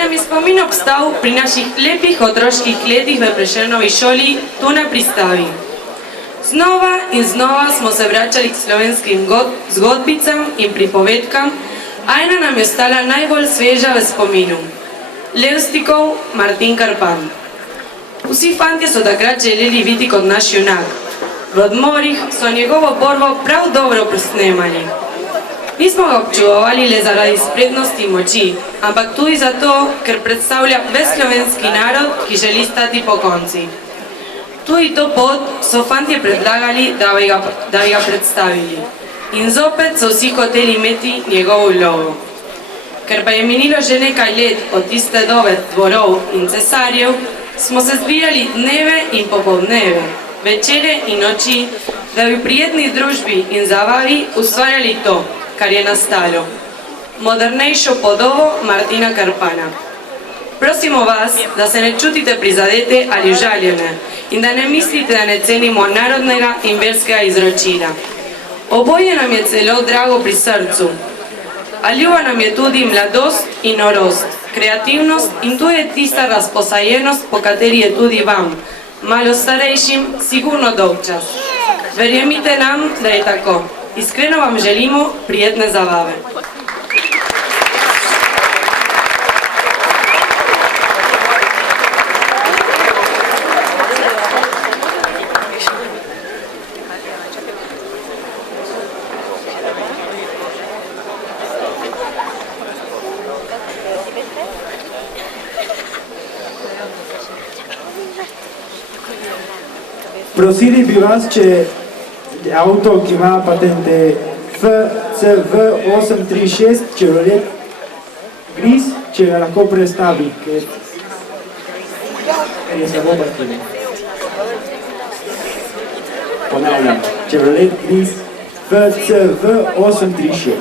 nam je spomin obstal pri naših lepih otroških letih v Prešernovi šoli, tu na pristavi. Znova in znova smo se vračali k slovenskim zgodbicam in pripovedkam, a ena nam je ostala najbolj sveža v spominu. Levstikov Martin Krpan. Vsi fantje so takrat želeli biti kot naš junak. V odmorih so njegovo borbo prav dobro presnemali. Nismo ga občudovali le zaradi spretnosti in moči, ampak tudi zato, ker predstavlja ves slovenski narod, ki želi stati po konci. Tudi to pot so fantje predlagali, da bi ga predstavili. In zopet so vsi hoteli imeti njegovo vlogo. Ker pa je minilo že nekaj let od tiste dobe dvorov in cesarjev, smo se zbirali dneve in popoldneve, večere in noči, da bi v prijetni družbi in zabavi ustvarjali to, kar je nastalo. Modernejšo podobo Martina Krpana. Prosimo vas, da se ne čutite prizadete ali užaljene in da ne mislite, da ne cenimo narodnega in verskega izročila. Oboje nam je celo drago pri srcu, a ljuba nam je tudi mladost in norost, kreativnost in tu je tista razposajenost, po kateri je tudi vam, malo starejšim, sigurno dolgčas. Verjemite nam, da je tako. Iskreno vam želimo prijetne zabave. Prosili bi vas, če avto, ki ima patente FCV836, Chevrolet Gris, če ga lahko prestavi, ker je slabo parkirno. Ponavljam, Chevrolet Gris FCV836.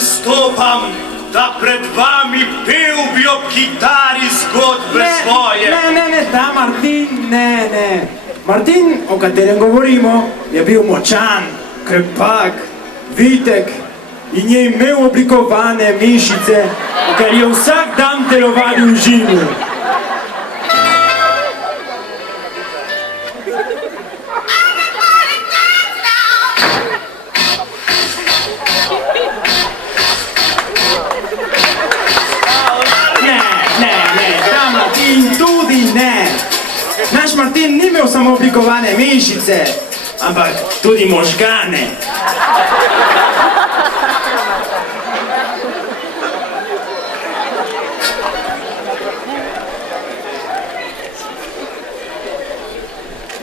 Stopam, da pred vami pel bi ob kitari zgodbe svoje. Ne, ta Martin, ne. Martin, o katerem govorimo, je bil močan, krepak, vitek in je imel oblikovane mišice, ker je vsak dan telovadil v živu. Naš Martin ni imel samo oblikovane mišice, ampak tudi možgane.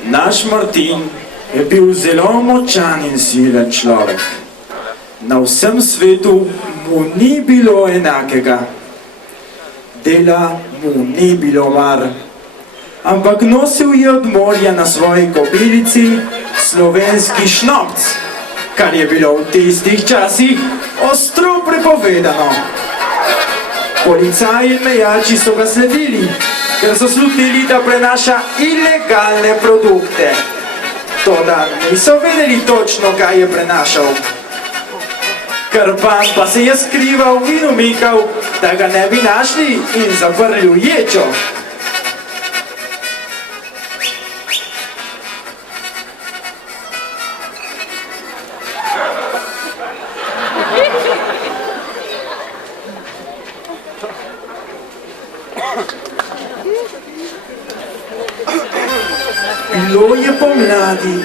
Naš Martin je bil zelo močan in silen človek. Na vsem svetu mu ni bilo enakega. Dela mu ni bilo mar. Ampak nosil je od morja na svoji kobilici slovenski šnopc, kar je bilo v tistih časih ostro prepovedano. Policaji in mejači so ga sledili, ker so slutili, da prenaša ilegalne produkte. Toda niso vedeli točno, kaj je prenašal. Krpan pa se je skrival in umikal, da ga ne bi našli in zaprli v ječo. Bilo je pomladi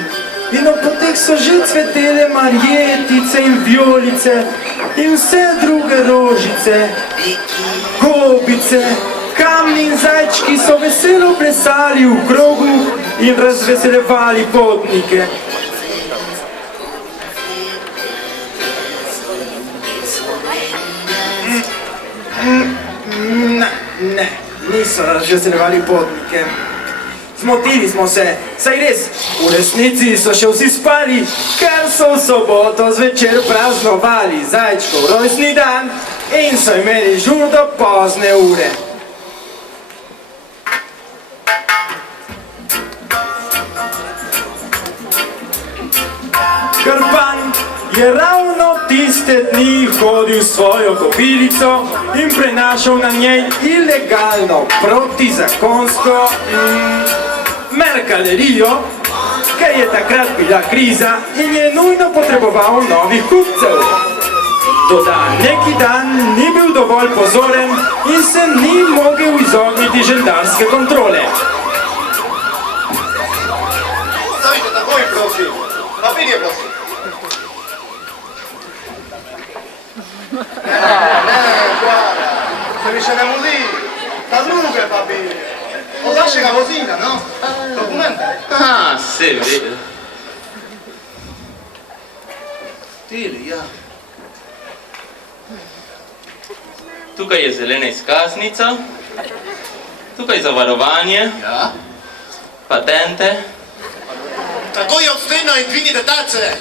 in ob teh so že cvetele marjetice in violice in vse druge rožice, gobice, kamni in zajčki so veselo plesali v krogu in razveseljevali potnike. Ne, niso razveseljevali potnike. Zmotili smo se, saj res, v resnici so še vsi spali, ker so v soboto zvečer praznovali zajčkov rojstni dan in so imeli žur do pozne ure. Krpan je ravno tiste dni hodil svojo kobilico in prenašal na njej ilegalno, protizakonsko merkalerijo, ker je takrat bila kriza in je nujno potreboval novih kupcev. Toda neki dan ni bil dovolj pozoren in se ni mogel izogniti žandarske kontrole. Stavite takoj, prosim. Papirje, prosim. Guarda, se mi se ne mudi. Ta druge papirje. Od vašega vozila, no? Dokumente. Ah, se vede. Tili, ja. Tukaj je zelena izkaznica, tukaj zavarovanje, Ja? patente. Takoj od steno in dvignite tace.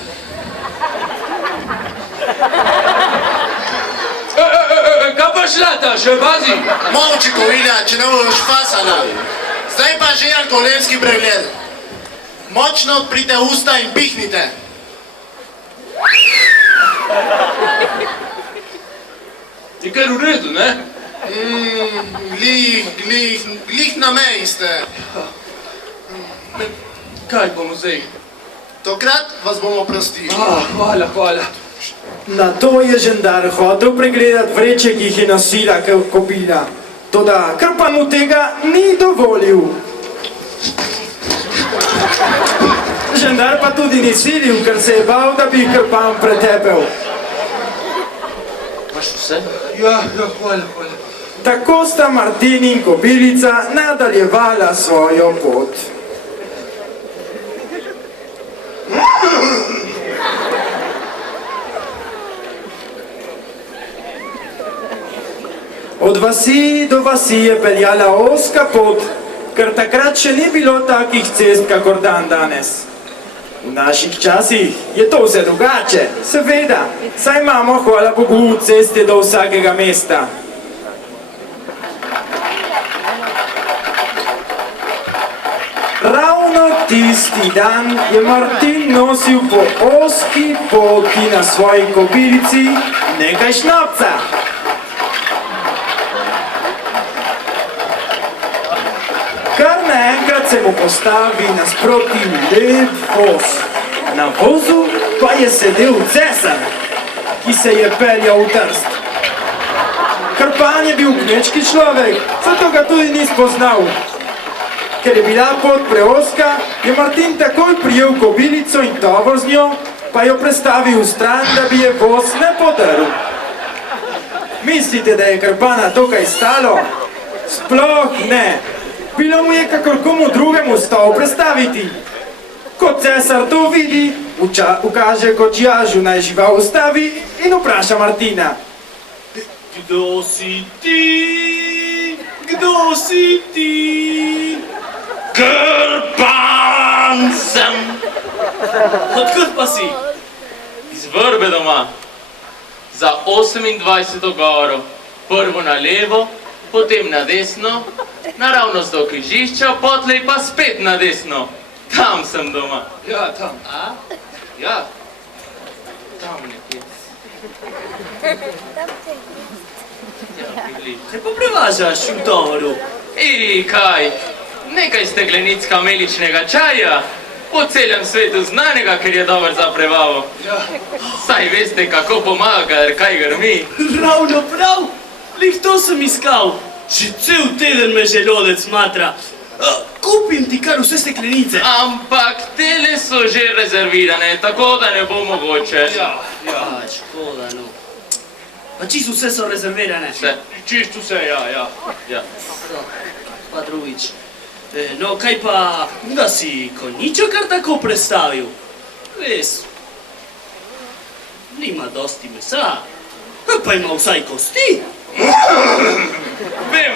Kaj pa šlata, še pazi? Molči, kovilja, če ne boš fasala. Zdaj pa že alkoholski pregled. Močno odprite usta in pihnite. Je kar v redu, ne? Glih na meji ste. Kaj bomo zdaj? Tokrat vas bomo prostili. Hvala, hvala. Na to je žandar hotel pregledati vreče, ki jih je nosila kobila. Toda Krpan mu tega ni dovolil. Žandar pa tudi ni silil, ker se je bal, da bi Krpan pretepel. Imaš vse? Ja, hvala, hvala. Tako sta Martin in kobilica nadaljevala svojo pot. Od vasi do vasi je peljala ozka pot, ker takrat še ni bilo takih cest, kakor dan danes. V naših časih je to vse drugače, seveda, saj imamo, hvala Bogu, ceste do vsakega mesta. Ravno tisti dan je Martin nosil po ozki poti na svoji kobilici nekaj šnopca. Kar naenkrat se mu postavi nasproti lep voz. Na vozu pa je sedel cesar, ki se je peljal v Trst. Krpan je bil kmečki človek, zato ga tudi ni spoznal. Ker je bila pot preozka, je Martin takoj prijel kobilico in tovor z njo, pa jo prestavil v stran, da bi je voz ne podrl. Mislite, da je Krpana to kaj stalo? Sploh ne. Bilo mu je kakor komu drugemu stol prestaviti. Ko cesar to vidi, ukaže kočijažu naj žival ustavi in vpraša Martina. Kdo si ti? Kdo si ti? Krpan sem! Odkud pa si? Iz Vrbe doma. Za 28. goro. Prvo na levo, potem na desno, naravnost do križišča, potlej pa spet na desno. Tam sem doma. Ja, tam. A? Ja. Tam nekje. Ja, bili. Kaj pa prevažaš v tovoru? Kaj? Nekaj steklenic kameličnega čaja, po celem svetu znanega, ker je dober za prebavo. Saj veste, kako pomaga, kadar kaj grmi. Ravno prav, lih to sem iskal. Že cel teden me želodec matra. Kupim ti kar vse steklenice. Ampak tele so so že rezervirane, tako da ne bo mogoče. Ja, škoda, no. Pa čisto vse so rezervirane. Vse. Čisto vse, ja. Ja. Pa drugič. No, kaj pa, da si konjičo kar tako predstavil? Res. Nima dosti mesa, pa ima vsaj kosti. Vem,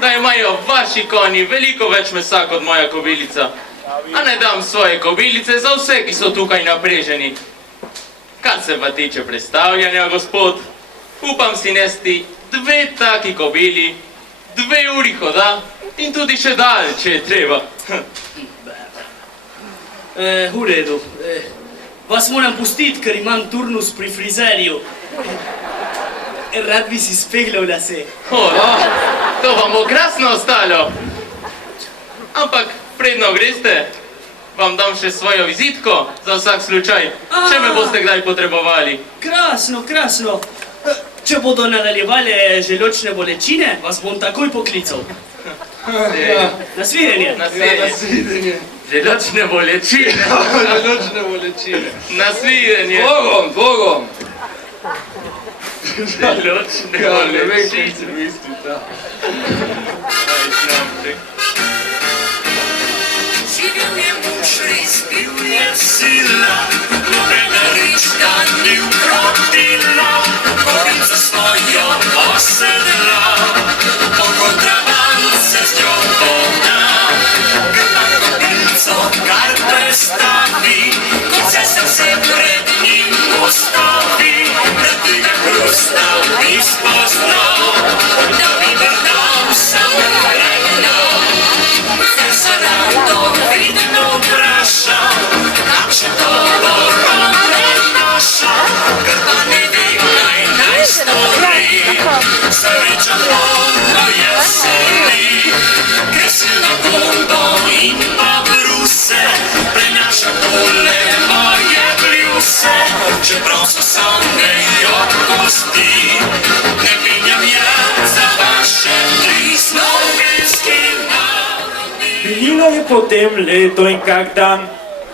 da imajo vaši konji veliko več mesa kot moja kobilica. A ne dam svoje kobilice za vse, ki so tukaj napreženi. Kar se pa tiče predstavljanja, gospod, upam si nesti 2 taki kobili, 2 uri hoda in tudi še dalje, če je treba. V redu. Vas moram pustiti, ker imam turnus pri frizerju. Rad bi si speglal lase. To vam bo krasno ostalo. Ampak predno greste, vam dam še svojo vizitko za vsak slučaj, če me boste kdaj potrebovali. Krasno, krasno. Če bodo nadaljevale želočne bolečine, vas bom takoj poklical. Nasvidenje. Nasvidenje. Želočne bolečine. Želočne bolečine. Nasvidenje. Bogom. Želočne Ja, ne vem, kaj bolečine. si misli, da. Aj, šnapček. Živil je muž, res bil je sila, nobena reč ga ni ukrotila, borim za svojo osedla, po kontrabance z njo pognal, grba kobilico kar prestavi, kot sesel se pred njim ustavi, da bi ga prostal bi spoznal, da bi vrnal samo redno. Se rado vidno vprašal, kakšen to bo roman naša, ker pa ne vem, naj stori. Sreča polno jeseni, kresilno bombo in pa bruse, prenaša tole moje bljuse, čeprav so samejo kosti, ne menjam je za vaše tri slovenski narodi. Minilo je potem leto in kak dan,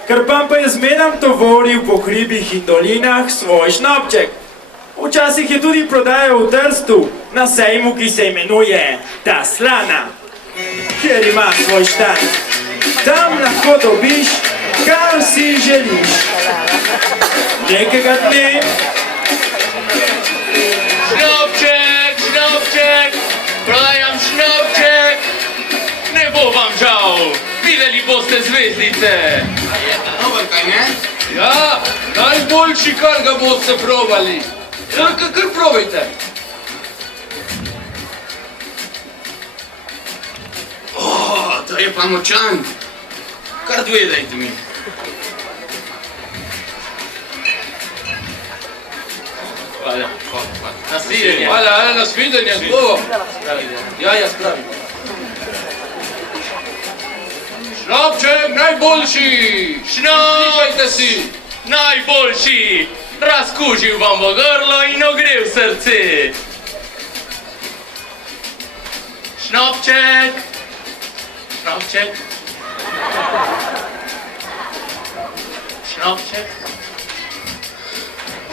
Krpan pa je zmerom tovoril po hribih in dolinah svoj šnopček. Včasih je tudi prodajal v Trstu, na sejmu, ki se imenuje Ta Slana, kjer ima svoj štan. Tam lahko dobiš, kar si želiš. Nekega dne Šnopček, prodajam šnopček. Ne bo vam žal, videli boste zvezdice. Dober, kaj ne? Ja, najboljši, kar ga boste probali. Kar probajte. To je pa močan. Kar 2 dajte mi. Hvala. Nasvidenje. Hvala, na svidenje, zbogom. Ja, spravim. Šnopček, najboljši. Slišajte si. Najboljši, razkužil vam bo grlo in ogrel srce. Šnopček.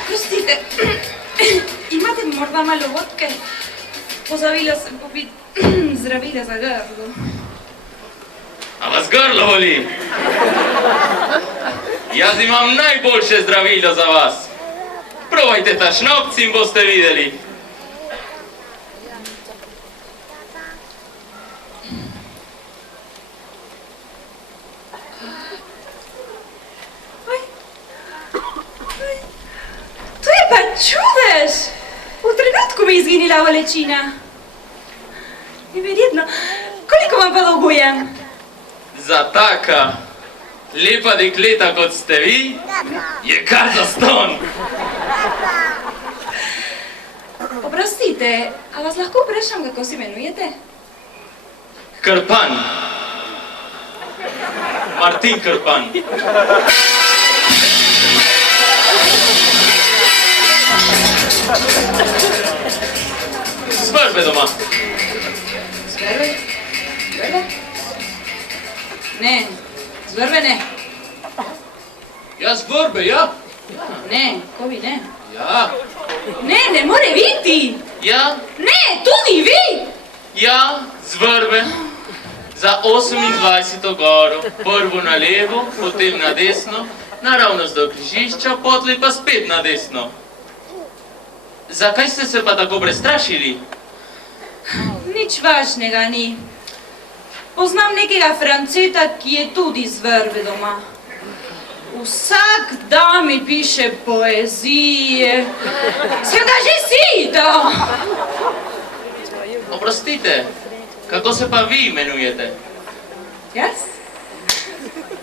Prostite, imate morda malo vodke? Pozabila sem popiti zdravila za grlo. A vas grlo boli? Jaz imam najboljše zdravilo za vas. Probajte ta šnopc in boste videli. To je pa čudež! V trenutku mi je izginila bolečina. Neverjetno. Koliko vam pa dolgujem? Za taka lepa dekleta kot ste vi, je kar zastonj. Oprostite, a vas lahko vprašam, kako se imenujete? Krpan. Martin Krpan. Zvrbe doma. Zvrbe? Zvrbe? Ne, zvrbe ne. Ja zvrbe, ja? Ne, kovi ne. Ja. Ne more biti. Ja, Ne, tudi vi. ja, zvrbe. Za 28. goro, prvo na levo, potem na desno, naravnost do križišča, potlej pa spet na desno. Zakaj ste se pa tako prestrašili? Nič važnega ni. Poznam nekega Franceta, ki je tudi z Vrbe doma. Vsak dan mi piše poezije. Seveda že si to. Oprostite, kako se pa vi imenujete? Jaz?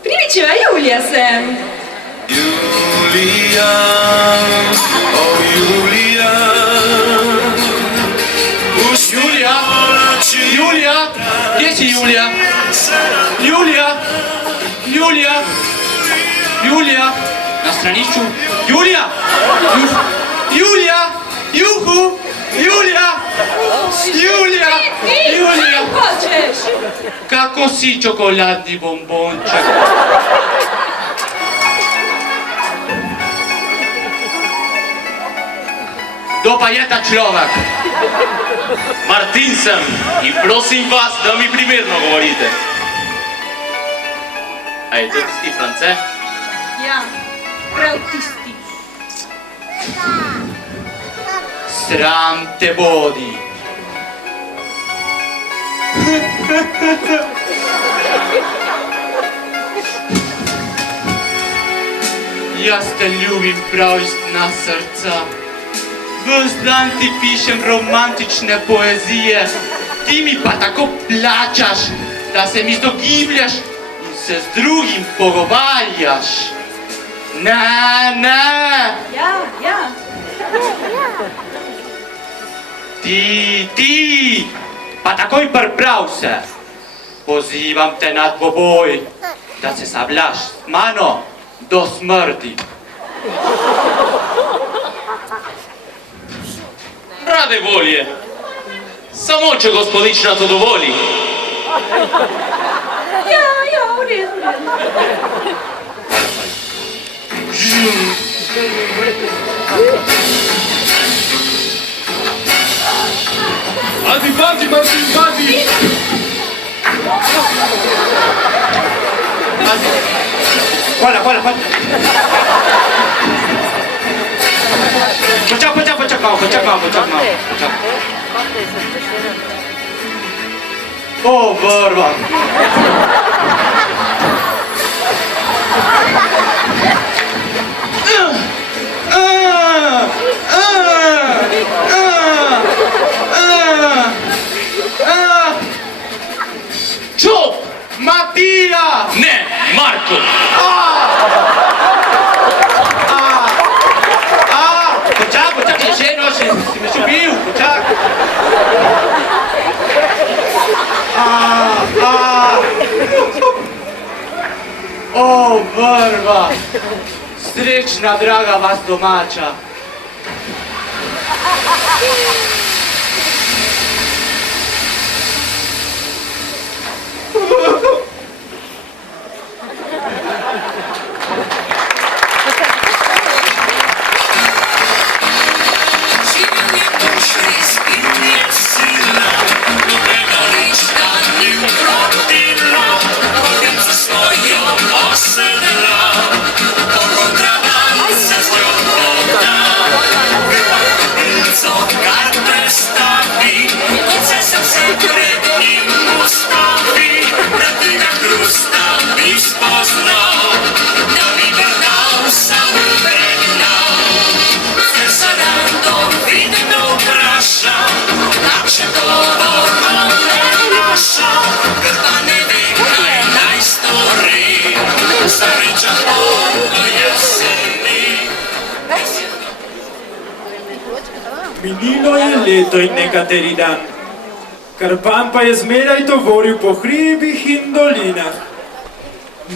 Primičeva Julija sem. Julija, oh Julija, Julija! Julija! Gdje si Julija? Julija! Julija! Julija! Na stranišču. Julija! Julija! Juhu! Julija! Julija! Julija! Kaj hočeš? Kako si čokoladni bombonček? Kdo pa je ta človek? Martin sem in prosim vas, da mi primerno govorite. A je to tisti France? Ja, prav tisti. Sram te bodi. Jaz te ljubim prav iz dna srca. Ves dan ti pišem romantične poezije, ti mi pa tako plačaš, da se mi izogibljaš in se z drugim pogovarjaš. Ne! Ja. Ti, pa takoj priprav se. Pozivam te na dvoboj, da se sabljaš s mano do smrti. Rade volje. Samo če gospodična to dovoli. Ja, v redu. Pazi, Martin, pazi! Guarda. Počakaj. O, Vrba! Čop! Matija! Ne, Marko! Počakaj, ženo, si me še bil, počakaj. O, Vrba! Srečna, draga vas domača. Minilo je leto in nekateri dan. Krpan pa je zmeraj tovoril po hribih in dolinah.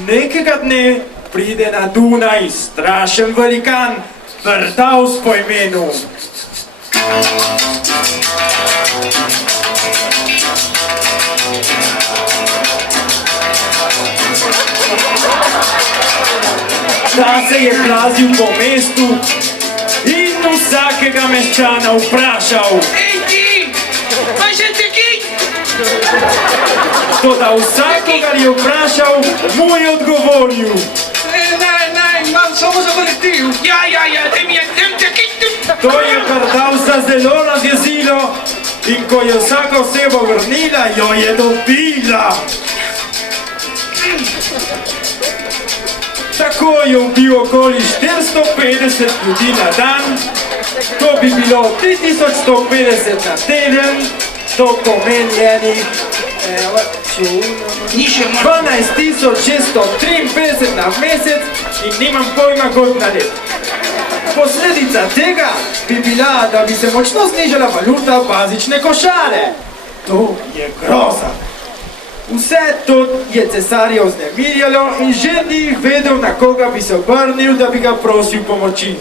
Nekega dne pride na Dunaj strašen velikan, Vrtavs po imenu. ta se je plazil po mestu in vsakega meščana vprašal. Ej ti, pa že te kik? Toda vsakogar je vprašal, mu je odgovoril. Ne, imam samo za kolektiv. Ja, daj mi en te kik. To je pardavca zelo razjezilo in ko je vsaka oseba vrnila, jo je dobila. Tako je ubil okoli 450 ljudi na dan, to bi bilo 3150 na teden, to pomeni enih 12.653 na mesec in nimam pojma koliko na let. Posledica tega bi bila, da bi se močno znižala valuta bazične košare. To je groza. Vse to je cesarja vznemirjalo in že ni vedel, na koga bi se obrnil, da bi ga prosil pomoči.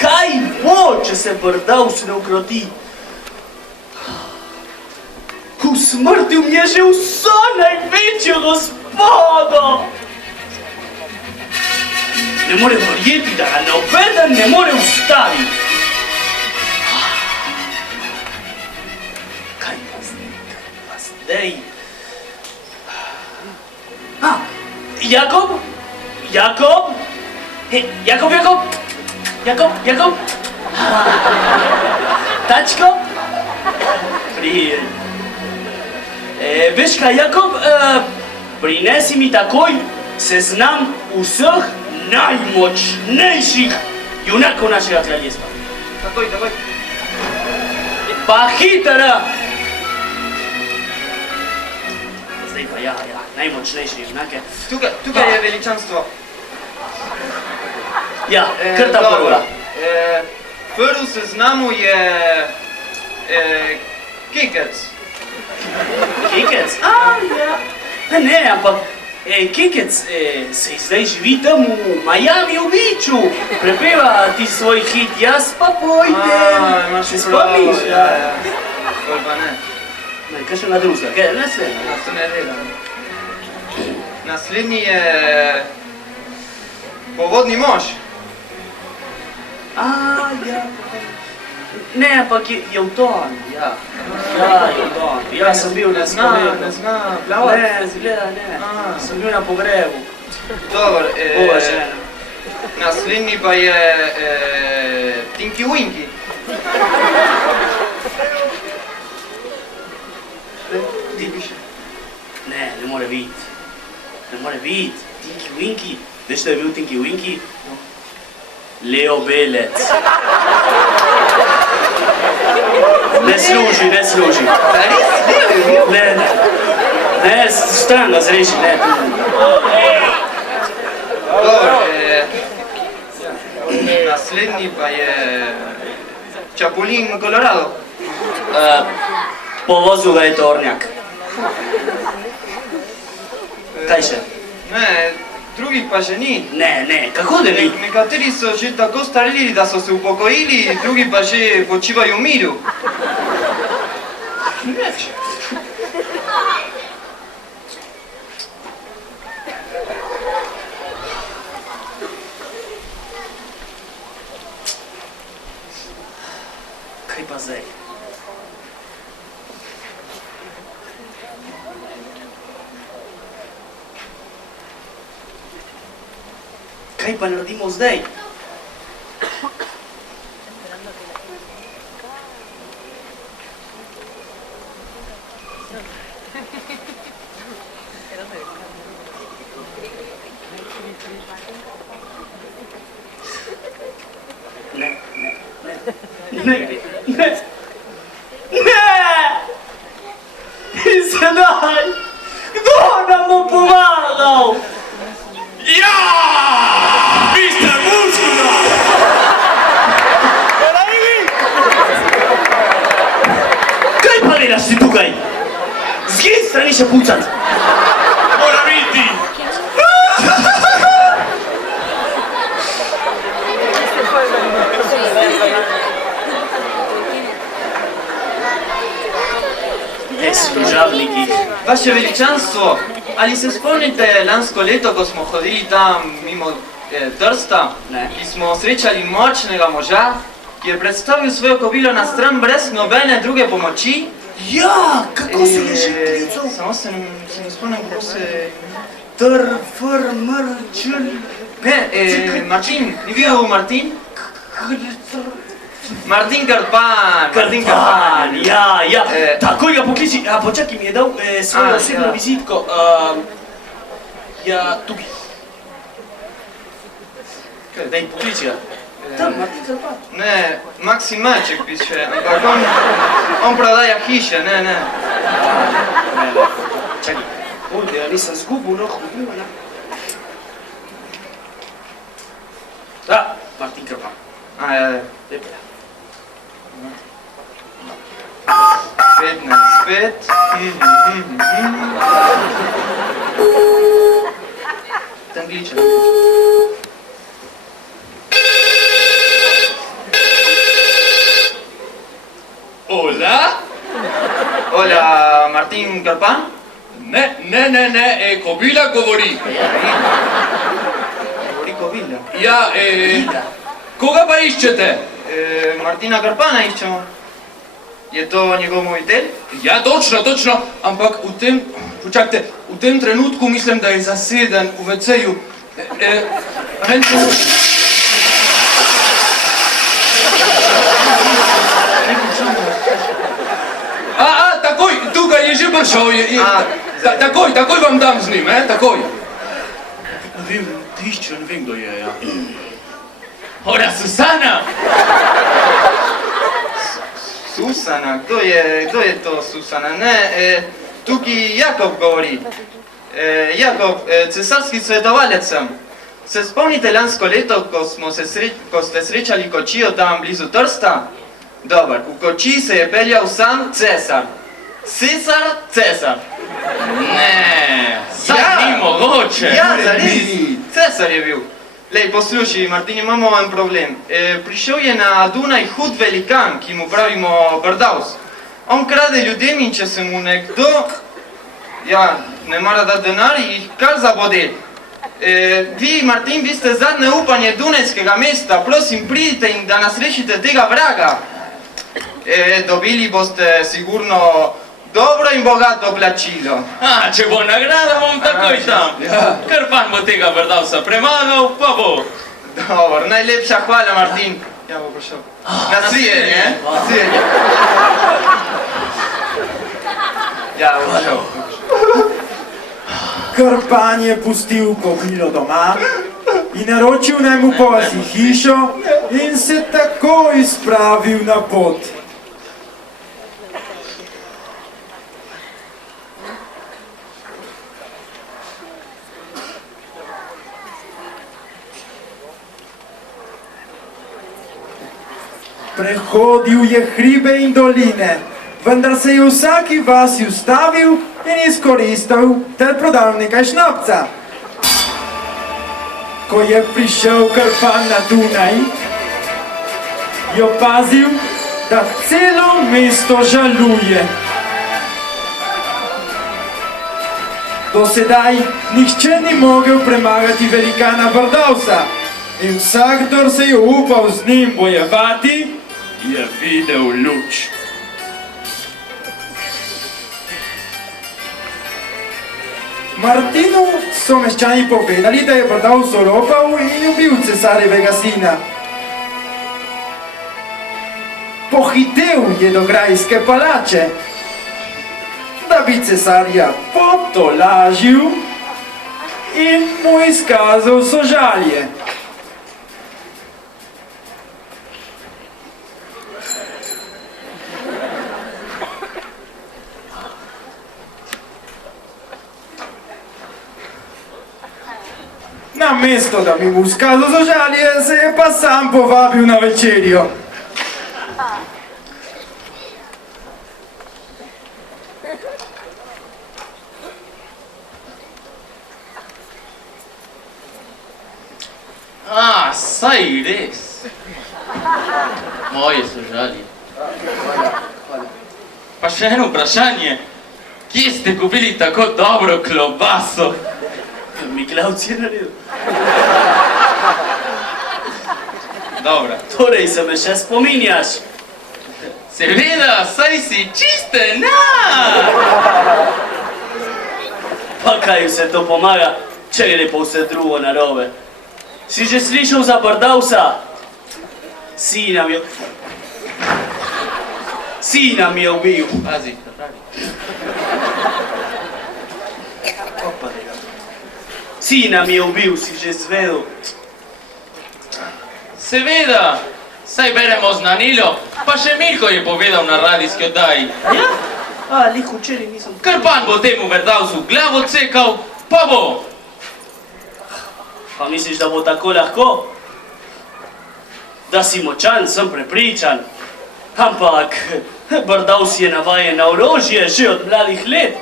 Kaj bo, če se Brdavs ne ukroti? Usmrtil mi je že vso največjo gospodo! Ne more verjeti, da ga nobeden ne more ustaviti. Kaj pa zdaj? Jakob? Jakob? Tačko? Prijel. Veš kaj, Jakob, prinesi mi takoj seznam vseh najmočnejših junakov našega kraljestva. Takoj. Pa hitro! Zdaj pa ja, najmočnejši junake. Tukaj je veličanstvo. Ja, kar ta prva. Prvi seznamu je Kekec. Kekec? Ja. Ne, ampak Kekec se zdaj živi tam v Miami v Beachu. Prepeva ti svoj hit, jaz pa pojdem. Imaš se spomniš? Ja. Bolj pa ne. Kaj še na drugega? Kaj je naslednja? To ne vedem. Naslednji je Povodni mož. Ja. Ne, ampak je v ton, ja. Ja, je v ton. Ja, sem bil na pogrebu. Ne zna plavati? Ne, zgleda ne. Sem bil na pogrebu. Dobro, Ova žena. naslednji pa je Tinky Winky. Ne more biti. Ne more biti. Tinky Winky. Veš, da je bil Tinky Winky? Leo Belec. Ne služi. Ne, stran ga zreši, ne. Dobro, naslednji pa je Čapulin Colorado. Povozil ga je tornjak. Kaj še? Ne, drugih pa še ni. Ne, kako da ni? Nekateri so že tako starili, da so se upokojili, drugi pa že počivajo v miru. Več. Kaj pa zdaj? Kaj pa naredimo zdaj? Ne! In sedaj, kdo nam bo pomagal? Ja! Mister Muskula! Kaj pa delaš ti tukaj? Zgin strani še pucat! Mora biti! Vaše veličanstvo, ali se spomnite lansko leto, ko smo hodili tam mimo Trsta, ki smo srečali močnega moža, ki je predstavil svojo kobilo na stran brez nobene druge pomoči? Ja, kako se je že klical? Samo se ne spomnim, kako se... Ne, Martin, ni bil Martin? Martin Karpan, Martin Karpan. Ja, takoj ga pokliči. A počakaj, mi je dal svojo osebno vizitko. Ja, tukaj. Daj, pokliči ga. Tam, Martin Karpan. Ne, Maksim Maček piše, ampak on prodaja hiše, ne. Čakaj, ovdje, ja nisam zgubil nohu. Da, Martin Karpan. A, ja. Lepo je. 15, 5. Ten gliče. Hola? Hola, Martin Karpan? Ne, kobila govori. Govori kobila. Ja, koga pa iščete? Martina Karpana iščemo. Je to njegov mobitelj? Ja, točno, ampak počakajte, v tem trenutku mislim, da je zaseden v WC-ju. Takoj, tukaj je že prišel, takoj vam dam z njim, takoj. Ne vem, tišče, ne vem, kdo je, ja. Ora, Susana! Susana, kdo je to Susana? Ne, tukaj Jakob govori. Jakob, cesarski svetovalec sem. Se spomnite lansko leto, ko ste srečali kočijo tam blizu Trsta? Dobar, v koči se je peljal sam cesar. Cesar. Ne, sad ni mogoče. Ja, zares, cesar je bil. Lej, poslušaj, Martin, imamo en problem. Prišel je na Dunaj hud velikan, ki mu pravimo Brdaus. On krade ljudem in če se mu nekdo, ne mora dati denar, jih kar zabode. Vi, Martin, vi ste zadnje upanje Dunajskega mesta, prosim, pridite in da nas rešite tega vraga. Dobili boste sigurno dobro in bogato plačilo. Če bo nagrada, bom takoj tam. Karpan bo tega Brdausa premagal, pa bo. Dobro, najlepša hvala, Martin. Ja, bo prišel. Nasvijenje, Nasvijenje. Ja, bo prišel. Karpan je pustil kobilo doma in naročil naj mu povazi hišo in se takoj spravil na pot. Prehodil je hribe in doline, vendar se je v vsaki vasi ustavil in izkoristil ter prodal nekaj šnapca. Ko je prišel Karpan na Dunaj, je opazil, da celo mesto žaluje. Do sedaj nihče ni mogel premagati velikana Brdausa in vsakdor se je upal z njim bojevati, je videl luč. Martinu so meščani povedali, da je Brdaus oropal in ubil cesarjevega sina. Pohitel je do grajske palače, da bi cesarja potolažil in mu izkazal sožalje. Namesto da bi mu izkazal sožalje, se je pa sam povabil na večerjo. Saj res. Moje sožalje. Pa še eno vprašanje. Kje ste kupili tako dobro klobaso? Miklavc je naredil. Dobro. Torej se me še spominjaš. Seveda, saj si čiste na! Pa kaj vse to pomaga, če gre pa vse drugo narobe. Si že slišal za Brdavsa? Sina mi je ubil. Pazi, da pravi. Sina mi je ubil, si že zvedel. Seveda, saj beremo znanilo, pa še Mirko je povedal na radijski oddaji. Ja? A, lih včeraj nisem... Krpan bo temu Brdavsu glavo cekal, pa bo. Pa misliš, da bo tako lahko? Da si močan, sem prepričan. Ampak Brdavs je navajen na orožje že od mladih let.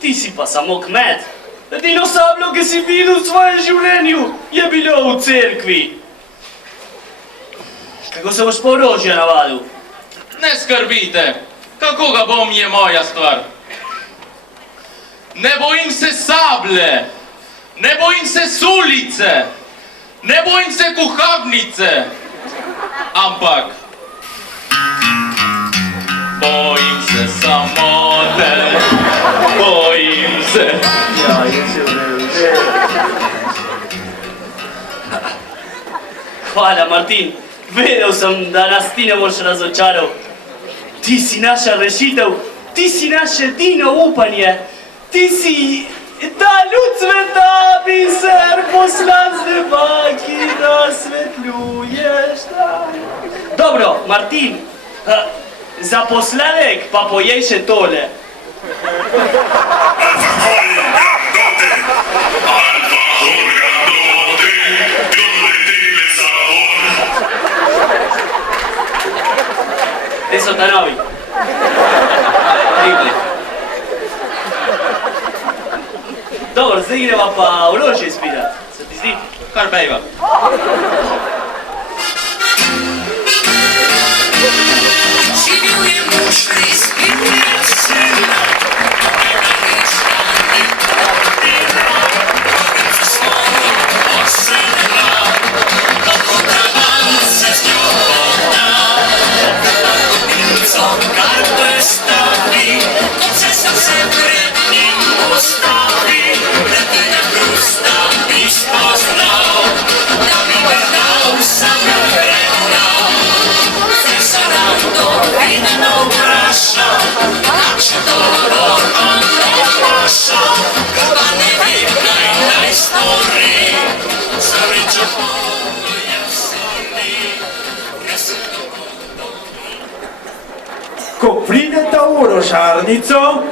Ti si pa samo kmet. Edino sablo, ki si videl v svojem življenju, je bilo v cerkvi. Kako se boš po orožje navadil? Ne skrbite, kako ga bom je moja stvar. Ne bojim se sable, ne bojim se sulice, ne bojim se kuhavnice, ampak bojim se samote, bojim se. Ja, je se vredo. Hvala, Martin. Vedel sem, da nas ti ne boš razočaral. Ti si naša rešitev, ti si naše edino upanje. Ti si ta ljud sveta, biser poslan z neba, ki razsvetljuješ dan. Dobro, Martin, za posledek pa pojej še tole. Te so ta novi. Ribli. Dobro, zdaj greva pa orožje izpirat. Se ti zdi? Kar bejva. Živil je mož res, primer se Ko pridete v orožarnico,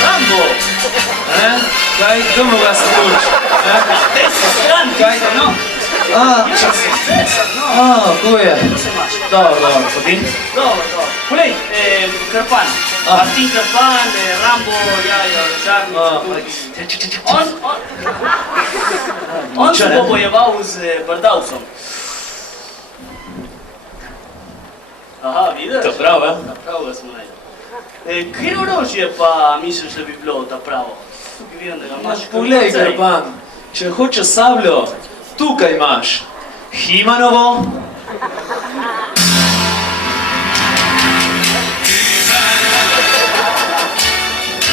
Rambo! Kaj, kdo ga služi? Te si stran, kaj da no? Tu je. Dobro, potem. Dobro. Polej, Krpan. Martin Krpan, Rambo, ja, Žarnic. On se bo bojeval z Brdavsom. Aha, vidiš? To prav, ja? Prav ga smo najdel. Kjer orožje pa misliš, da bi bilo ta pravo? Tukaj vidim, da ga imaš. Poglej, Krpan, če hočeš sabljo, tukaj imaš Himanovo,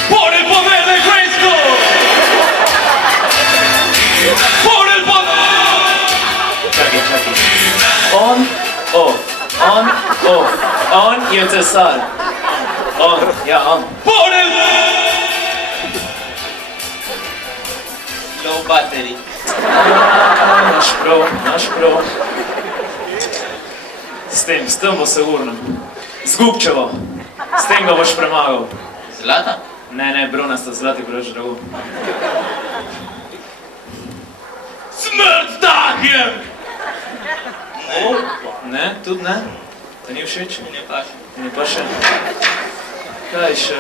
Por el poder de Cristo! Por el poder! Čakaj. On, je cesar. On. Por el... Low battery. Naš prav. S tem bo se urnil. Zgubčevo, s tem ga boš premagal. Zlata? Ne, bronasta, zlati brož drago. Smrt takem! Ne, tudi ne. Te ni všeč? Ne paše. Ne pa še. Kaj še?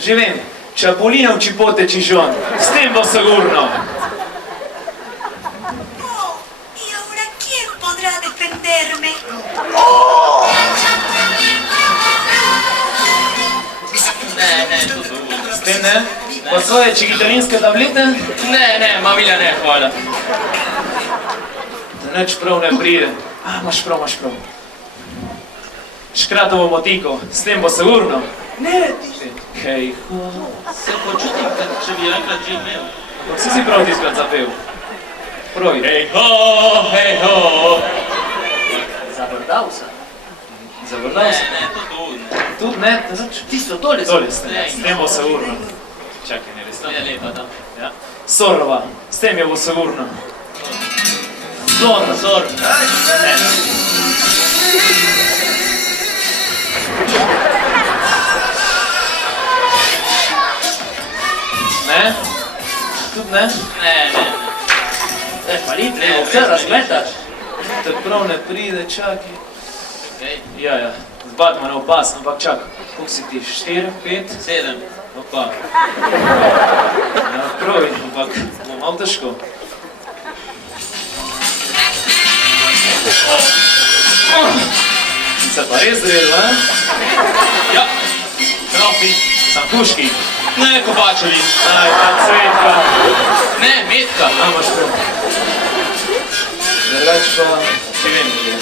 Že vem, čapolina v čipote čižon. S tem bo sigurno. ¿Y ahora quién podrá defenderme? Ne, to tu. S tem ne? Pa svoje čigitarinske tablete? Ne, mamilja ne, hvala. Da nič prav ne pride. Imaš prav. Škratovo motiko, s tem bo sigurno. Ne, ti. Hej, Se počutim, kot če bi enkrat že imel. ampak si prav tiskrat zapel. Pravi. Hej ho. Zavrdal se. Zavrdal se? Ne, to tu. Tudi ne, da zač. Tisto dole Dole s tem bo sigurno. Čakaj, ne res. To je lepa, da. Ja. Sorova, s tem je bo sigurno. Zlota. Sor. Ne? Tudi ne? Ne. Pa ni treba, vse razmetaš. Te prav ne pride, čakaj. Okej. Ja, zbad me na opas, ampak čakaj. Koliko si ti? 4, 5? 7. Opa. Ja, pravi, ampak bo malo težko. Se pa res zredo, Ja. Krofi. Sam kuški. Ne, Kovačevi. Aj, ta cvetka. Ne, Metka. Imaš prav. Drugač pa, če vem, kde je.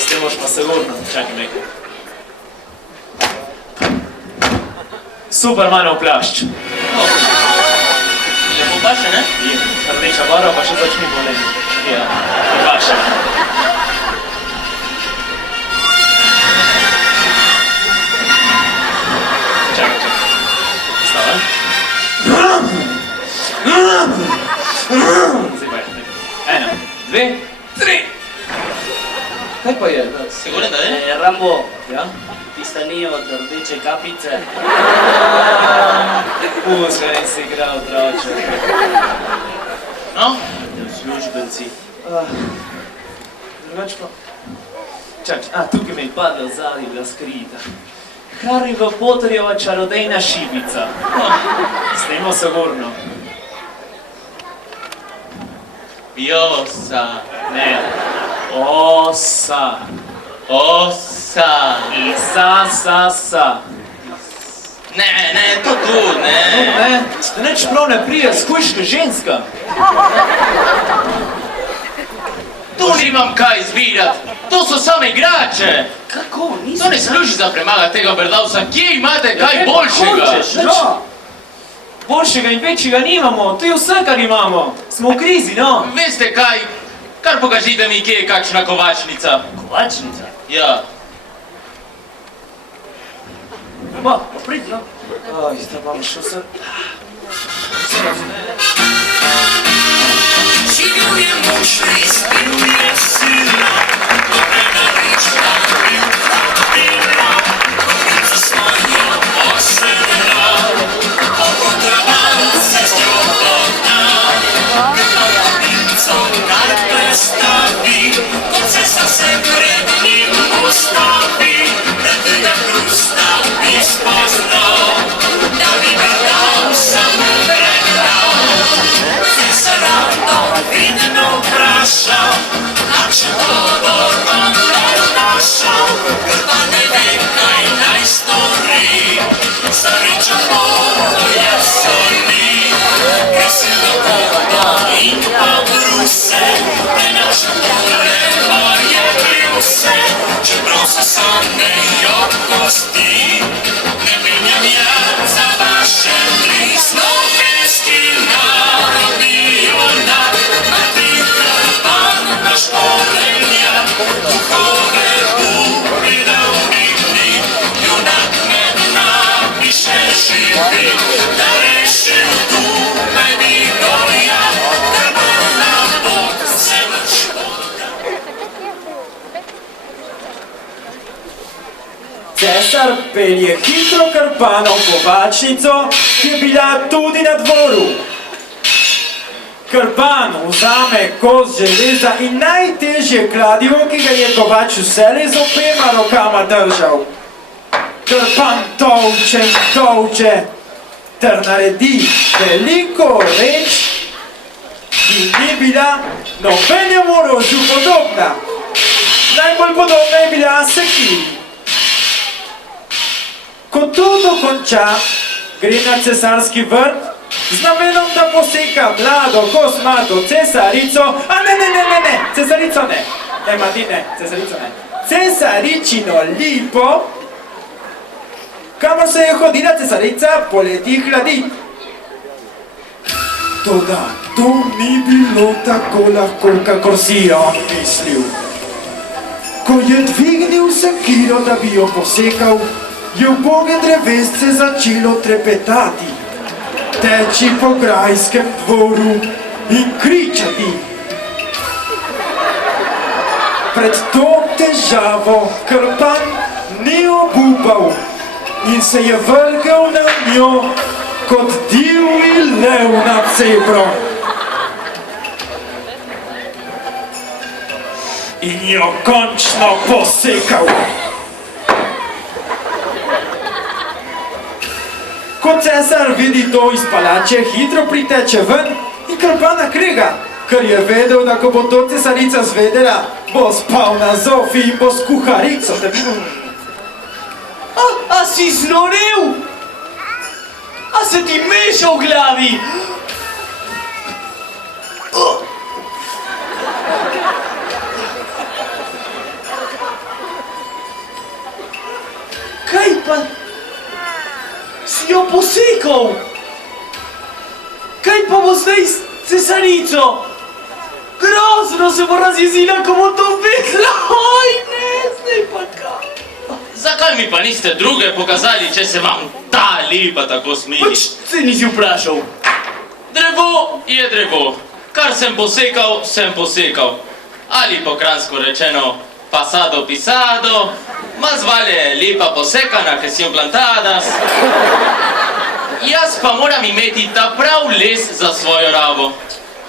S tem boš pa sigurno. Čakaj nekaj. Supermanov plašč. Lepo paše, ne? Je, rdeča barva pa še začni boleti. Ja, paše. Čakaj. Stavaj. Zdaj pa je. 1, 2, 3. Kaj pa je? Siguren, da je? Rambo, Ja? tista ni od rdeče kapice. Puška, nisi igral, otroče. No? Službenci. Drugač pa... Čakaj, tukaj mi je padla zadnji bila skrita. Harry Potterjeva čarodejna šibica. Snemo sigurno. Biosa. Ne. Osa. Osa. Sa. Ne, to tu, ne. Ne, da neč prav ne prije, skujška ženska. Tu nimam kaj izbirat. To so same igrače. Kako? To ne služi za premagati tega Brdavsa. Kje imate kaj boljšega? Boljšega in večjega nimamo, to je vse, kar imamo. Smo v krizi, no. Veste kaj? Kar pokažite mi, kje je kakšna kovačnica. Kovačnica? Ja. Pa prid, no. Aj, zdaj bom šel se... Življenje mož res piluje sila, nobena reč pravi pravila, kovica svojo posebna, popotreboval se z njo podna, pravnico naj prestavi, kot se se pred njim ustavi, da tega krusta bi spoznal, da bi ga dal samo pregledal. Se rado vidno vprašal, a če bo on odnašal, pa ne ve, kaj naj stori. Sreča moja soli, ker se lepo in pobruse, prenaša more moje kljuse, čeprav se samejo kosti, ne menjam ja za vaše tri slovenski narodi. Naš polenja, duhove upredal nikni, junak med nami še živi, da rešil tukaj bi gorja, ker bo na pot se vrš voda. Cesar pelje hitro Krpano v kovačnico, ki je bila tudi na dvoru. Krpan vzame kos železa in najtežje kladivo, ki ga je kovač vselej z obema rokama držal. Krpan tolče in tolče ter naredi veliko reč, ki ni bila nobenemu orožju podobna. Najbolj podobna je bila sekiri. Ko to dokonča, gre na cesarski vrt z namenom, da poseka mlado, kosmato cesarico, a ne, cesarico ne, cesarico ne, cesaričino lipo, kamor se je hodila cesarica poleti hladit. Toda to ni bilo tako lahko, kakor si je on mislil. Ko je dvignil sekiro, da bi jo posekal, je uboge drevesce začelo trepetati, teči po grajskem dvoru in kričati. Pred to težavo Krpan ni obupal in se je vrgel na njo kot divji lev nad cebrom. In jo končno posekal. Ko cesar vidi to iz palače, hitro priteče ven in Krpana krega, ker je vedel, da ko bo to cesarica zvedela, bo spal na zofi in bo s kuharico. A si znorel? A se ti meša v glavi? Kaj pa? Si jo posekal? Kaj pa bo zdaj s cesarico? Grozno se bo razjezila, ko bo to vedela. Oj, ne, zdaj pa kaj? Zakaj mi pa niste druge pokazali, če se vam ta lipa tako smili? Pač se nisi vprašal. Drevo je drevo. Kar sem posekal, sem posekal. Ali po kransko rečeno, pasado pisado, más vale lipa posekana, que si plantadas. Jaz pa moram imeti ta prav les za svojo rabo.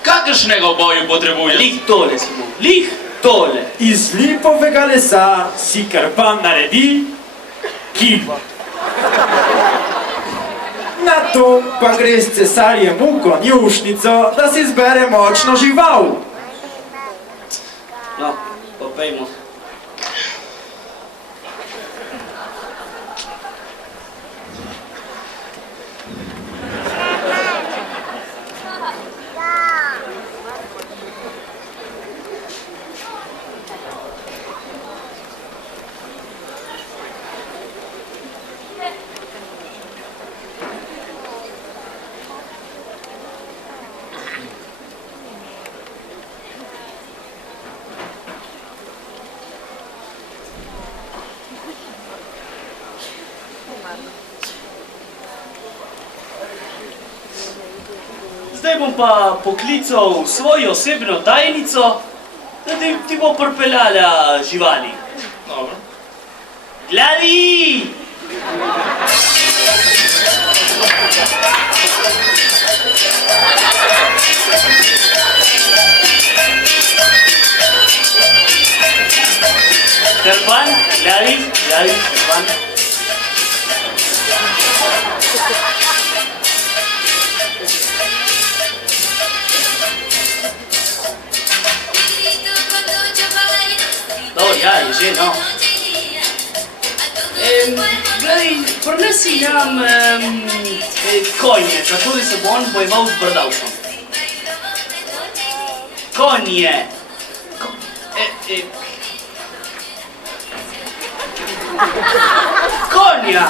Kakršnega v boju potrebujem? Lih tole, Simon, lih tole. Iz lipovega lesa si Krpan naredi kip. Nato pa gre s cesarjem v konjušnico, da si zbere močno žival. No, pa pejmo. Zdaj bom pa poklical svojo osebno tajnico, da ti bo pripeljala živali. Dobro. Glavi! Krpan, glavi, Krpan. Dobro, ja, je že, no. Gledaj, prinesi nam konje, tako da se bo on bojeval z brdavcem. Konje! Konja!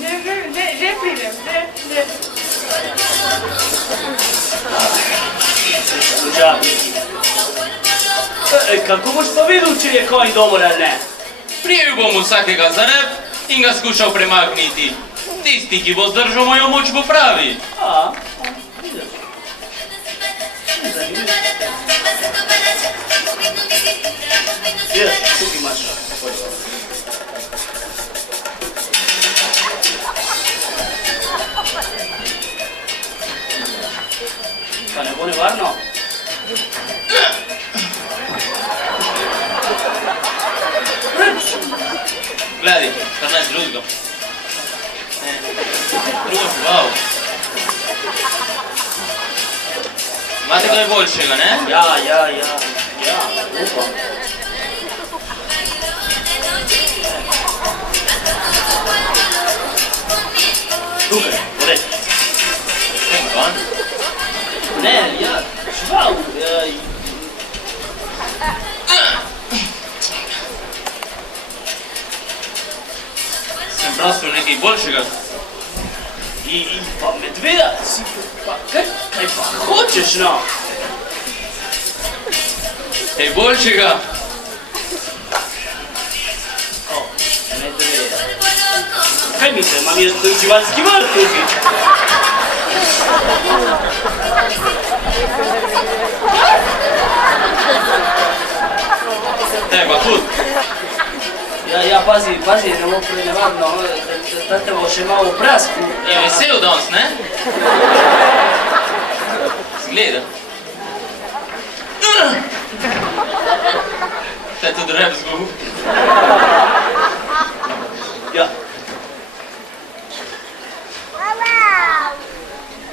Ne pridem, ne. Kako boš pa videl, če je konj dober ali ne? Prijel bom vsakega za rep in ga skušal premakniti. Tisti, ki bo zdržal mojo moč, bo pravi. Vidiš. Vidiš, tukaj imaš. Pa ne bo nevarno? Gledaj, kar naj drugega. Drugo žival. Imate kaj boljšega, ne? Ja, upam. Tukaj, pored. Tem kon? Ne, ja, žival. Sem prosil nekaj boljšega. In pa medveda, si pa, kaj pa hočeš, no? Kaj boljšega? O, medveda. Kaj misle, imam jaz to živalski vrt tukaj? Te pa hud. Ja, pazi, ne bo prenevarno, da te bo še malo prasku. Je vesel danes, ne? Zgleda. Te tudi rep zgubil. Ja.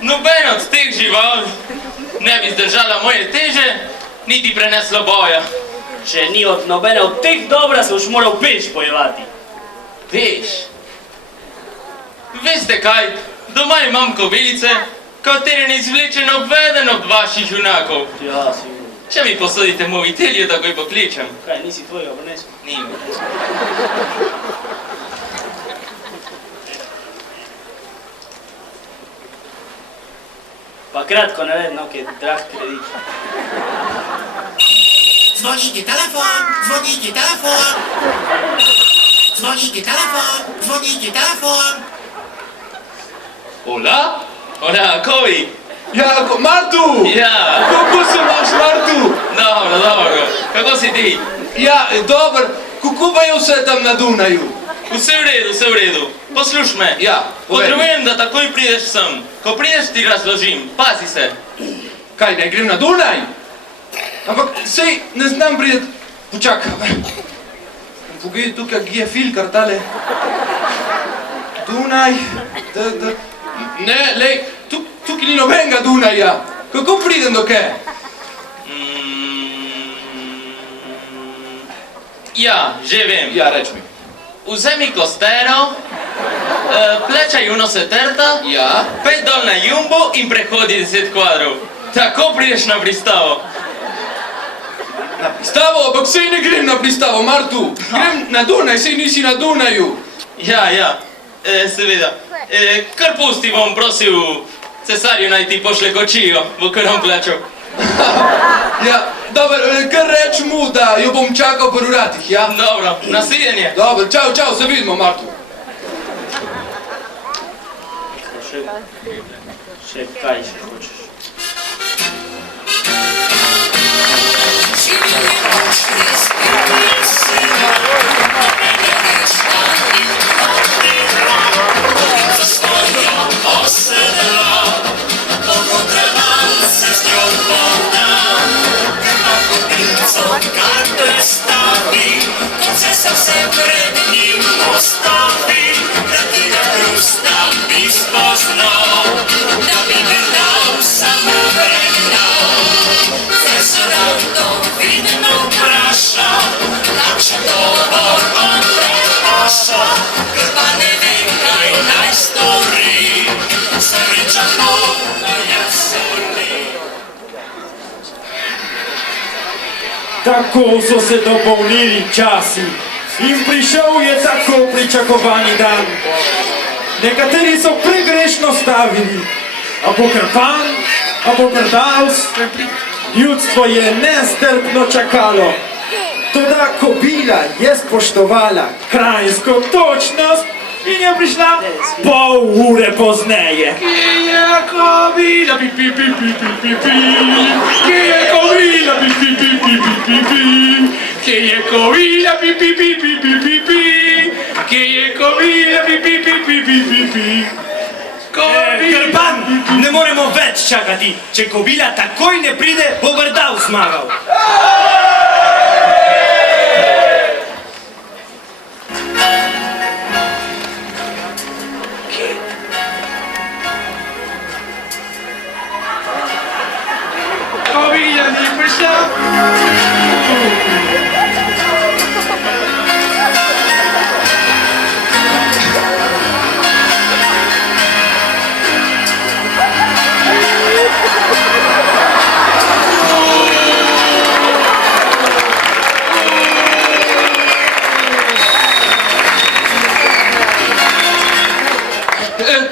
Noben od teh žival ne bi zdržala moje teže, niti prenesla boja. Če ni od nobene od teh dobra, se boš moral peš bojevati. Peš? Veste kaj, doma imam kobilice, katere ne izvleče nobeden od vaših junakov. Ja, sigurno. Če mi posodite movitelju, takoj pokličem. Kaj, nisi tvojega prinesel? Nima. Pa kratko ne vem, no, kaj je drag kredit. Dzwoniki telefon, dzwoniki telefon. Dzwoniki telefon, dzwoniki telefon. Ola? Ola, koji? Ja, Martu! Ja. Kako se imaš, Martu? Dobro. Kako si ti? Ja, dober. Kako pa je vse tam na Dunaju? Vse v redu. Posluš me. Ja, povej. Potrebujem, da takoj prideš sem. Ko prideš, ti razložim. Pazi se. Kaj, ne grem na Dunaj? Ampak, sej, ne znam prijet. Počakaj. Poglej tukaj, kje je filkar tale. Dunaj. Ne, lej, tukaj ni nobenega Dunaja. Kako pridem do kje? Ja, že vem. Ja, reč mi. Vzemi kostero, plečaj uno seterta, Ja. pej dol na jumbo in prehodi 10 kvadrov. Tako prideš na pristavo. Na pristavo? Ampak sej ne grem na pristavo, Martu. Grem na Dunaj, sej nisi na Dunaju. Ja, seveda. Kar pusti, bom prosil cesarju naj ti pošle kočijo, bo kar on plačal. Ja, dober, kar reč mu, da jo bom čakal pri vratih, ja? Dobro, nasvidenje. Dober, čau, se vidimo, Martu. Še kaj še hočeš? Tako so se dopolnili časi in prišel je tako pričakovani dan. Nekateri so pregrešno stavili, a bo Krpan, a bo Brdavs, ljudstvo je nestrpno čakalo. Toda kobila je spoštovala krajinsko točnost in je prišla pol ure pozneje. Kje je kobila, pi, pi, pi, pi, pi, pi, pi. Kje je kobila, pi, pi, pi, pi, pi, pi, pi. Kje je kobila, pi, pi, pi, pi, pi, pi, pi. Kje je kobila, pi, pi, pi, pi, pi, pi, pi. Krpan, Ne moremo več čakati, če kobila takoj ne pride, bo Brdaus zmagal. Kobila ni prišla.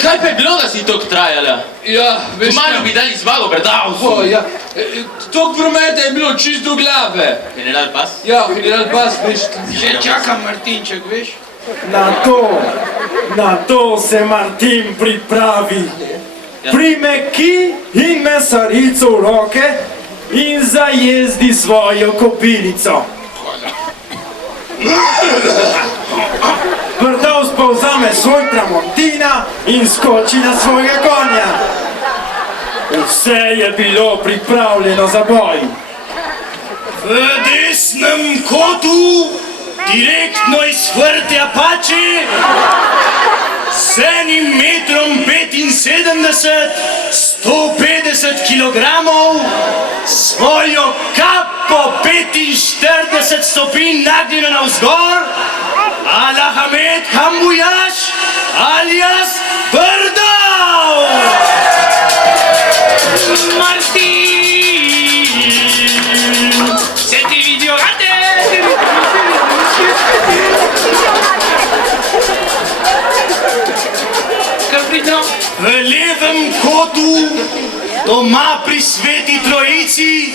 Kaj pa je bilo, da si tok trajala? Ja, veš Malo bi dali zmago Brdausu. ja. Tok prometa je bilo čisto do glave. General Pas? Ja, general Pas, veš. Že čakam Martinček, veš? Na to se Martin pripravi. Prime kij in mesarico v roke in zajezdi svojo kobilico. Brdaus pa vzame svoj tramontina in skoči na svojega konja. Vse je bilo pripravljeno za boj. V desnem kotu, direktno iz Forte Apache, z enim metrom 75, 150 kilogramov, svojo kapo 45 stopinj nagnjeno navzgor, Alahamed Hambujaš alias Brdaus! Martin! Se ti videogate! Capito? V levem kotu, doma pri Sveti Trojici,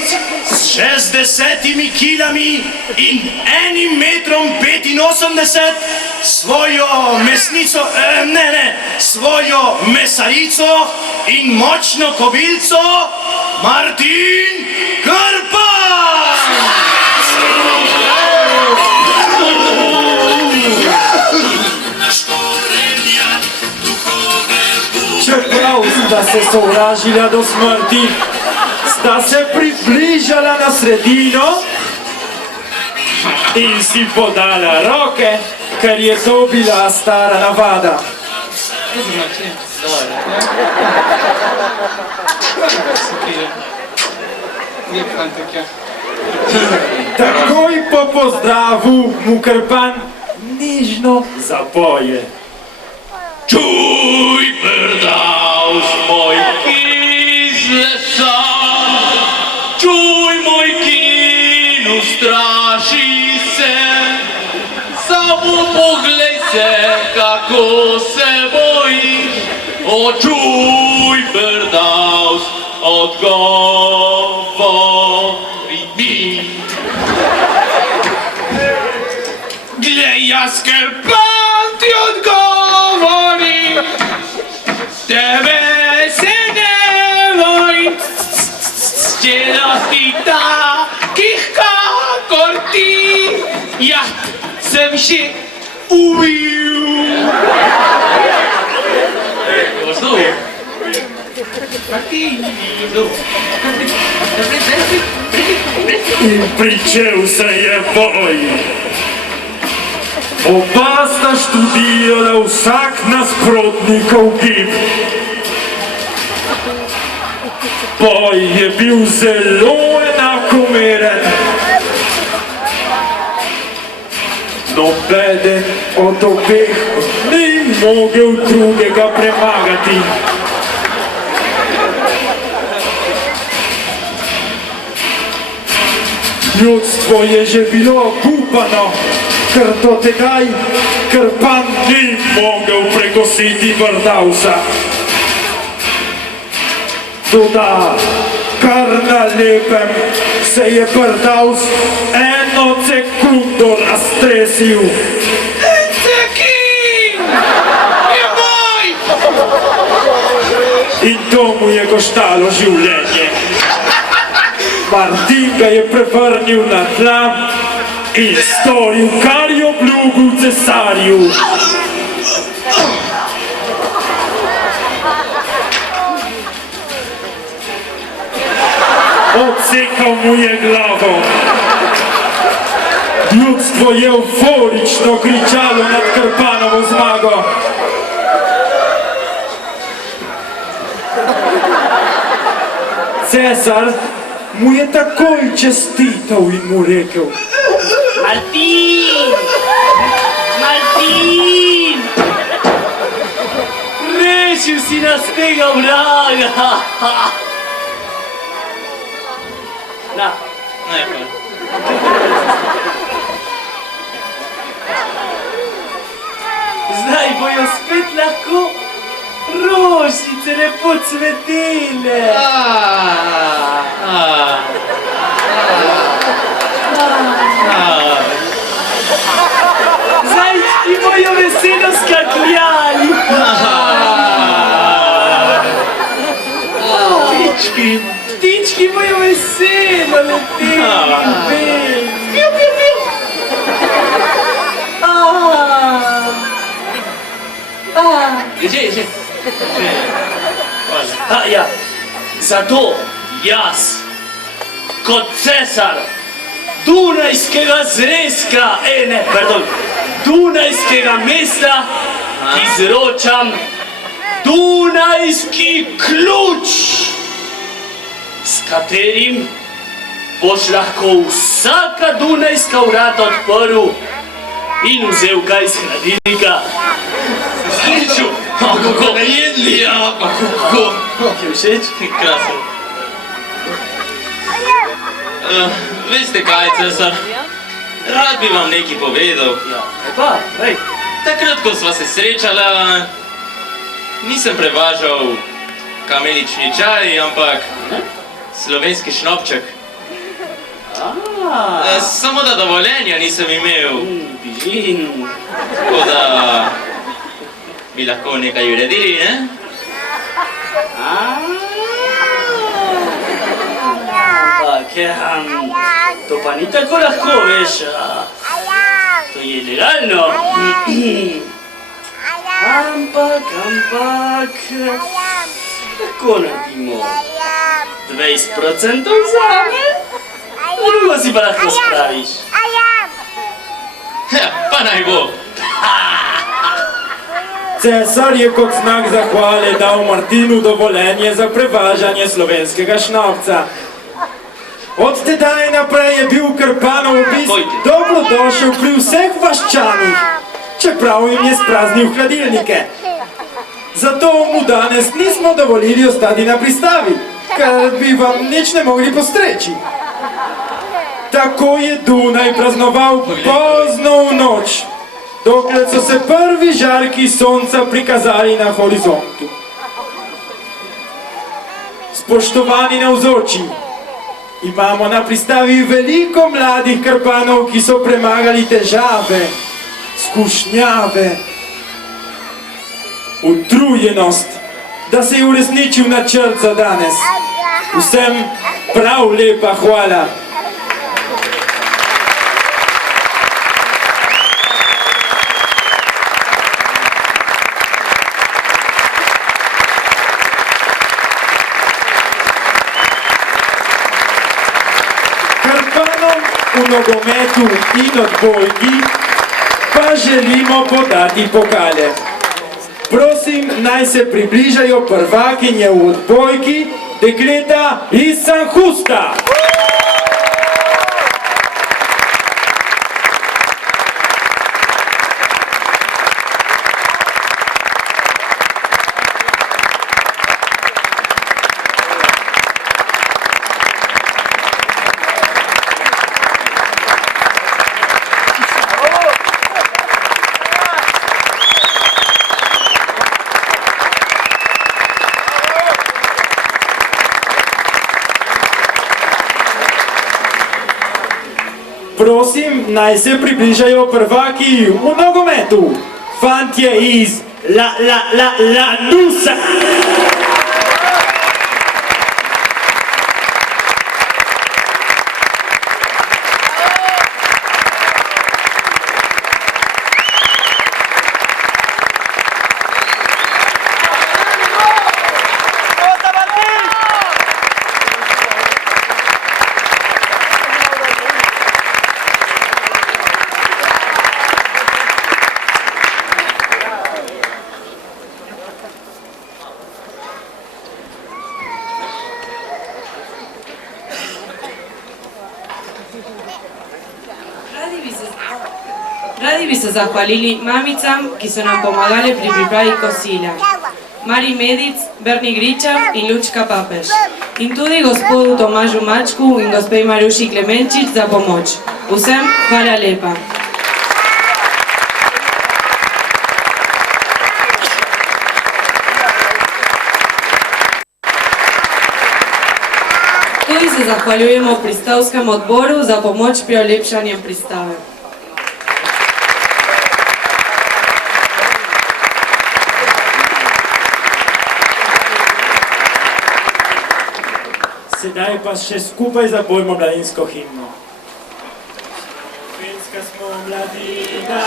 s 60 kilami in 1 metrom 85, svojo mesnico, svojo mesarico in močno kobilco, Martin Krpan! Čeprav sta se sovražila do smrti, sta se približala na sredino in si podala roke, ker je to bila stara navada. Takoj po pozdravu mu Krpan nežno zapoje. Čuj, Brdaus, moj izlesan, čuj, moj kin, ustraši se, samo poglej se, kako se bojiš. O, čuj, Brdaus, odgovori mi. Glej, jaz Krpan ti odgovorim, tebe se ne bojim, čelosti takih kakor ti, ja sem že ubil. In pričel se je boj. Oba sta študirala vsak nasprotnikov gib. Boj je bil zelo enakomeren. Nobeden od obeh ni mogel drugega premagati. Ljudstvo je že bilo obupano, ker do tegaj Krpan ni mogel prekositi Brdausa. Toda kar na lepem se je Brdaus eno sekundo raztresil. Tekin! Je moj! In to mu je koštalo življenje. Martin ga je prevrnil na tla in storil, kar je obljubil cesarju. odsekał moje glawo. Ljudstvo je euforično kričalo nad Krpanovo zmago. Cesar mu je takoj čestital in mu rekel: Martin! Martin! Rešil si nas tega vraga! Na, Ne, hvala. zdaj bojo spet lahko rožice lepo cvetele. Zajčki bojo veselo skakljali. Ptički bojo veselo leteli. Piu, piu, piu. Ježi. Ja, zato jaz, kot cesar Dunajskega zrezka, Dunajskega mesta, izročam Dunajski ključ, s katerim boš lahko vsaka Dunajska vrata odprl in vzel kaj iz hladilnika. Sliču, pa kako najedli, ja, pa kako. Ti je všeč? Krasen. Veste kaj, cesar? Rad bi vam nekaj povedal. Pa, hej. Takrat, ko sva se srečala, nisem prevažal kamelični čaj, ampak slovenski šnopček. Samo da dovoljenja nisem imel. Bižin. Tako da bi lahko nekaj uredili, ne? To pa ni tako lahko, veš. To je legalno. Ampak, tako naredimo. 20% zame, drugo si pa lahko spraviš. Ja, pa naj bo. Cesar je kot znak zahvale dal Martinu dovoljenje za prevažanje slovenskega šnopca. Od tedaj naprej je bil Krpanov obisk dobrodošel pri vseh vaščanih, čeprav jim je spraznil hladilnike. Zato mu danes nismo dovolili ostati na pristavi, ker bi vam nič ne mogli postreči. Tako je Dunaj praznoval pozno v noč, dokler so se prvi žarki sonca prikazali na horizontu. Spoštovani navzoči, imamo na pristavi veliko mladih Krpanov, ki so premagali težave, skušnjave, utrujenost, da se je uresničil načrt za danes. Vsem prav lepa hvala. V nogometu in odbojki pa želimo podati pokale. Prosim, naj se približajo prvakinje v odbojki, dekleta iz San Justa. Prosim, naj se približajo prvaki v nogometu. Fantje iz Lanusa. Radi bi se zahvalili mamicam, ki so nam pomagale pri pripravi kosila. Mari Medic, Berni Gričar in Lučka Papež. In tudi gospodu Tomažu Mačku in gospe Maruši Klemenčič za pomoč. Vsem hvala lepa. Tudi se zahvaljujemo pristavskem odboru za pomoč pri olepšanju pristave. Sedaj pa še skupaj zapojmo mladinsko himno. Finska smo mladina,